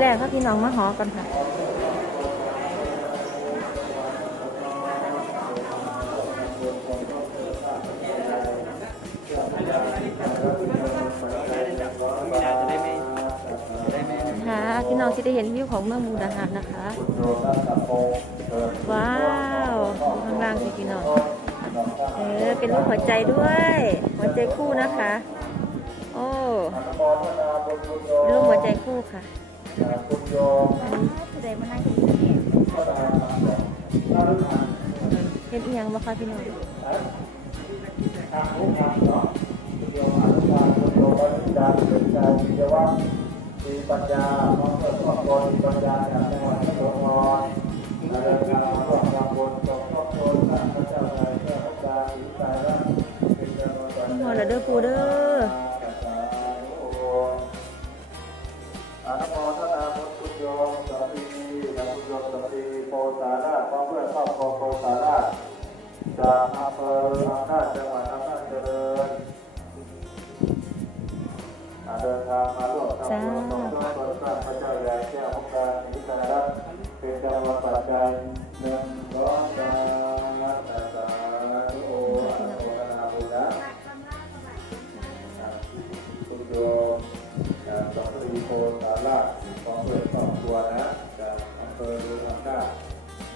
แรกถ้าพี่น้องมาหอกันค่ะค่ะพี่น้องที่ได้เห็นวิวของเมืองมูดาหารนะคะ ว้าวข้างล่างสิพี่น้องเออเป็นรูปหัวใจด้วย หัวใจคู่นะคะ โอ้รูปหัวใจคู่ค่ะ อันนี้แสดงมาให้ที่นี่เห็นอีหยังบ้างคะพี่น้องมีปัญญาน้องเกิดครอบครัวมีปัญญาจากจังหวัดนครปฐมและเดินทางร่วมทำบุญสมทบทุนสร้างพระเจ้าใจเพื่อพระจาสีสายรักเป็นจำนวนปัจหอจัยละเด้อปูเด้อ ยมจากสองรีโพสาราของเพื่อนครอบครัวนะจากอำเภอรุอำนาจ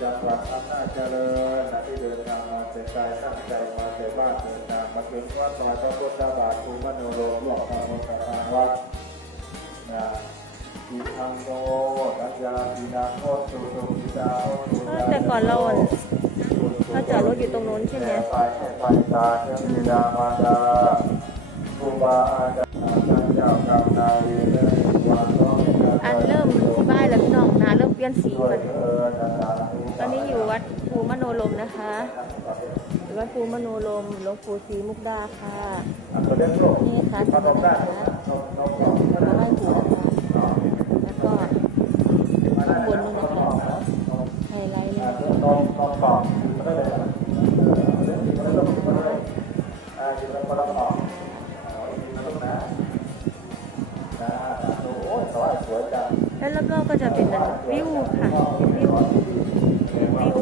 จังหวัดอำนาจเจริญนะที่เดินทางมาเสียใจตั้งใจมาเสียบ้านเดินทางมาถึงวัดป่าพระพุทธบาทภูมิมโนโลมหลวงพ่อพระทางวัด นะอีทังโนนัญญาปีนาโคตสุสุปิตาโหตุแต่ก่อนเราอะถ้าจอดรถอยู่ตรงนู้นใช่ไหมไปไปตาเทวีดามาดาครูบาอาจารย์เจ้ากรรมนายเวรวันต้องอันเริ่มที่บ้านแล้วพี่น้องนาเริ่มเปลี่ยนสีกันตอนนี้อยู่วัดภูมโนลมนะคะวัดภูมโนลมหลวงปู่ศรีมุกดาค่ะนี่ค่ะสทำได้ถานน้องน้องน้องมาไหว้ปู่ แล้วแล้วก็ก็จะเป็นวิวค่ะวิววิว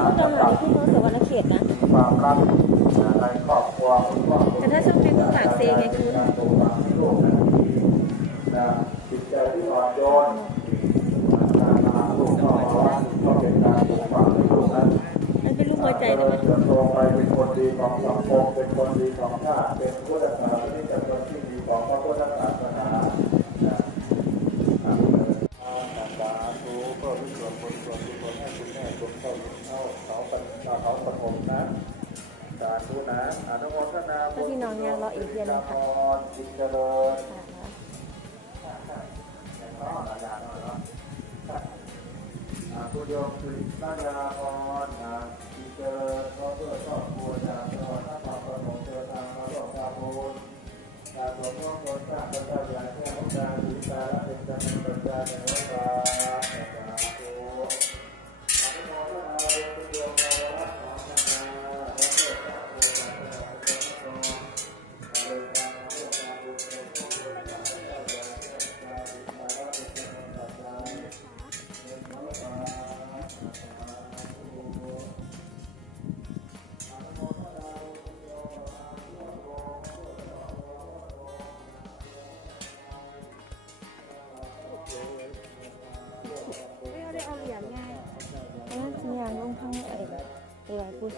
นาพระมถ้าหามุกกดาษัหารตริย์คือเมืองสวรรค์เขตนะความรักในครอบครัวแต่ถ้าช่วงเป็นเมืองปากเซไงคุณการปลูกฝังให้ลูกนั้นดีนะจิตใจที่อ่อนโยนการพาลูกเข้ามาวัดก็เป็นการปลูกฝังลูกนั้นมันเป็นรูปหัวใจได้ไหมเติบโตไปเป็นคนดีของสังคมเป็นคนดีของชาติเป็นผู้รักษาที่จะเป็นที่ดีของพระพุทธศาสนา ธุเพื่อวิส่วนบุญส่วนกุศลให้คุณแม่คุณเข้าเข้าเขาปฏิเขาปฐมนะสาธุนะอนุโมทนาถ้าพี่น้องยังรออีกเดือนนึงค่ะจิตเจริญผู้ยมคือตั้งยาพรนะที่เจริญเพราะเพื่อครอบครัวจากจังหวัดนครปฐมเดินทางมาร่วมทำบุญกาทบทุนสร้างพระเจ้าใหญ่แก้วการศีสาระ เป็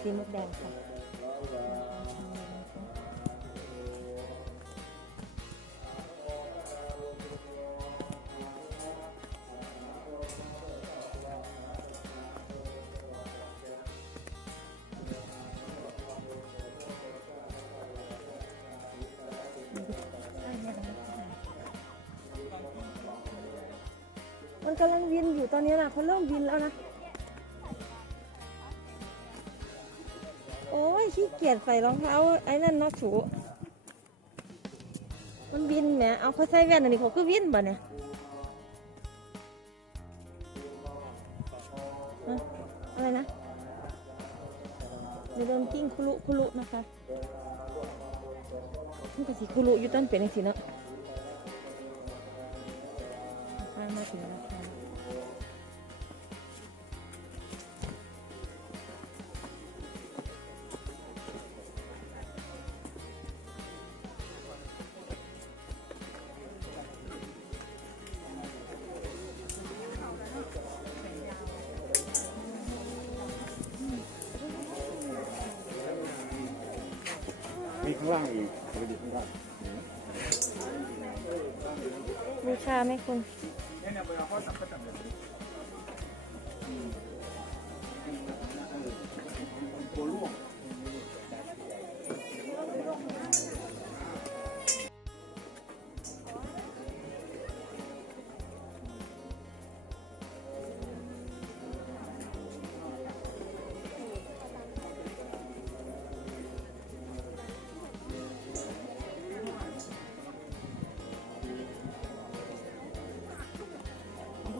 ีมุกแดงค่ะมันกำลังวินอยู่ตอนนี้นะเขาเริ่มวินแล้วนะ เกียดใส่รองเท้าไอ้นั่นเนาะสูมันบินแหมเอาเขาใส่แว่นอันนี้เขาคือวินบ่เนี่ยอะไรนะเดี๋ยวโดนกิ้งคุลุคุลุนะคะมันก็สีคุลุอยู่ต้นเป็นสีเนาะางอีกบูชาไหมคุณ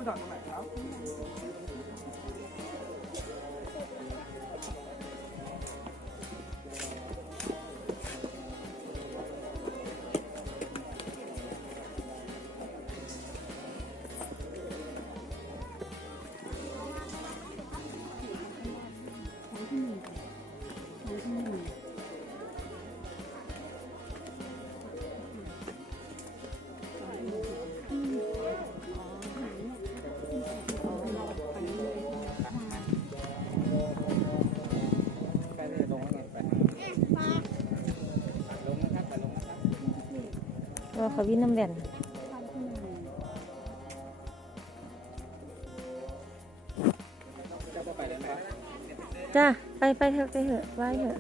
ว่า เขาวินน้ำแว่นจ้าไปไปเถอะไปเถอะไปเถอะ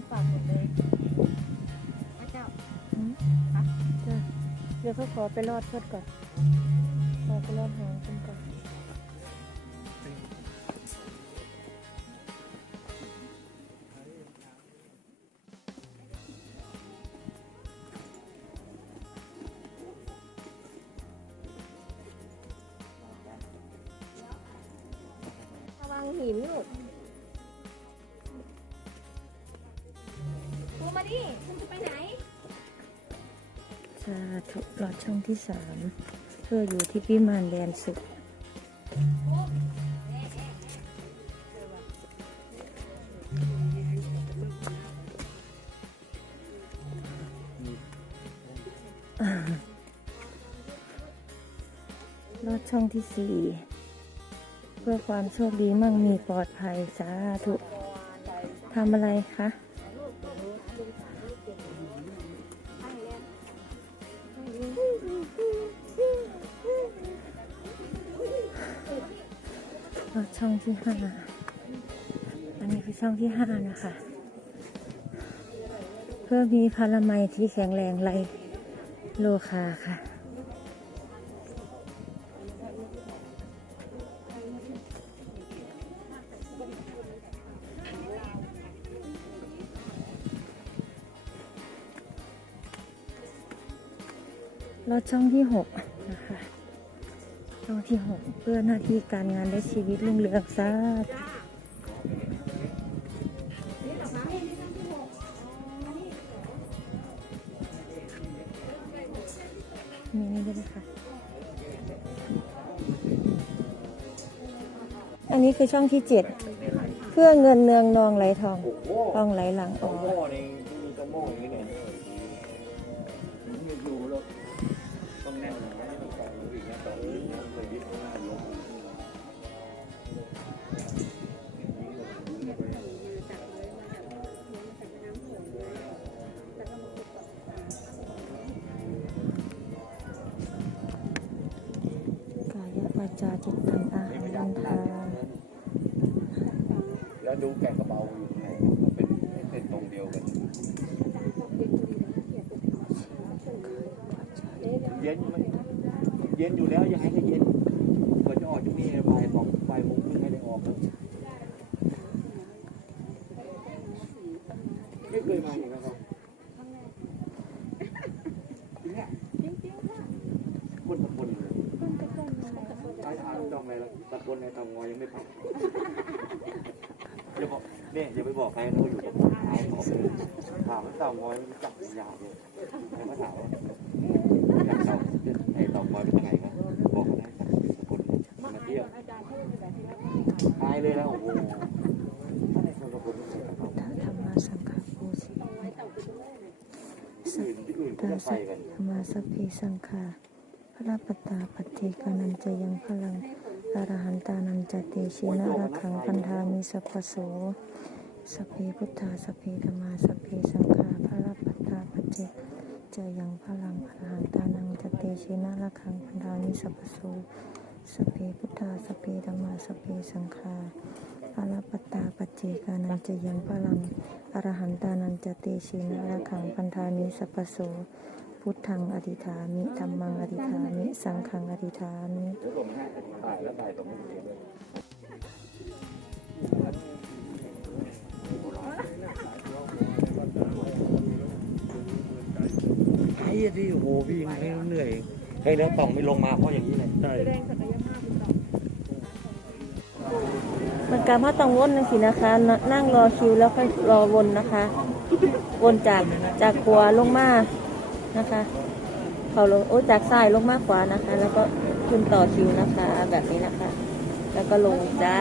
แล้วก็ไปลงปากหมดเลยพระเจ้าจ้าเดี๋ยวเขาขอไปรอดเพื่อนก่อน ขอไปรอดหางกันก่อน ระวังหินลูกาธุรอดช่องที่สามเพื่ออยู่ที่พิมานแดนสุขรอดช่องที่สี่เพื่อความโชคดีมั่งมีปลอดภัยสาธุทำอะไรคะาช่องที่ห้าอันนี้คือช่องที่ห้านะคะ เพื่อมีพลามัยที่แข็งแรงไรโลคาค่ะเราช่องที่หก ช่องที่หกเพื่อหน้าที่การงานและชีวิตรุ่งเรืองสามีนี่ด้วยนะคะ อันนี้คือช่องที่เจ็ดเพื่อเงินเนืองนองไหลทองโอ้โหทองไหลหลังออก จาจิตตังอาหารันทาแล้วดูแกะกระเบาอยู่ไงเป็นเส้นตรงเดียวกันเย็นมันเย็นอยู่แล้วยังไงก็เย็นกว่าจะออกจากนี่บ่ายสองบ่ายโมงครึ่งให้ได้ออกแล้วไม่เคยมาอย่างนั้นครับจริงอะคนตะคนเลยไอ้อาจองอะไรล่ะตะ คนในเตางอยยังไม่พักอย่าบอกเนี่ยอย่าไปบอกใครนะว่าอยู่กับคนท้ายขอบเลยถามว่าเต่างอยมันจับยาวเลยแล้วก็ถามว่าอยากเต่าไอ้เต่างอยเป็นยังไงครับบอกเขาได้สักคนมาเที่ยวตายเลยแล้วโอ้โหอะไรคนละคนไม่ใช่กับเขาธรรมาสังฆาปูสิที่อื่นที่อื่นก็ตาสัพกันธรรมาสัพเพสังฆาพระปตาปฏิกานันจะยังพลัง อรหันตานันจะเตชินาระขังพันธามิสัพโสสัพเพพุทธาสัพเพธรรมาสัพเพสังฆาพระปตาปฏิจะยังพลังอรหันตานันจะเตชินาระขังพันธามิสัพโสสัพเพพุทธาสัพเพธรรมาสัพเพสังฆาอรปตตาปัจเจกานันจะยังพลังอรหันตานันจะเตชินาระขังพันธานิสัพโส พุทธังอธิฐามิธรรมังอธิฐามิ สังฆังอธิฐามิเดี๋ยวผมให้ถ่ายแล้วถ่ายตรงนี้เลยไอ้ที่โอ้โหพี่ไม่เหนื่อยเฮ้ยแล้วต่องไม่ลงมาเพราะอย่างนี้เลยใช่มันการมาต้องวนนังสินะคะนนั่งรอคิวแล้วค่อยรอวนนะคะ วนจากจากขวาลงมา นะคะเขาลงโอ้จากซ้ายลงมากกว่านะคะ แล้วก็ขึ้นต่อคิวนะคะ แบบนี้นะคะ แล้วก็ลงจ้า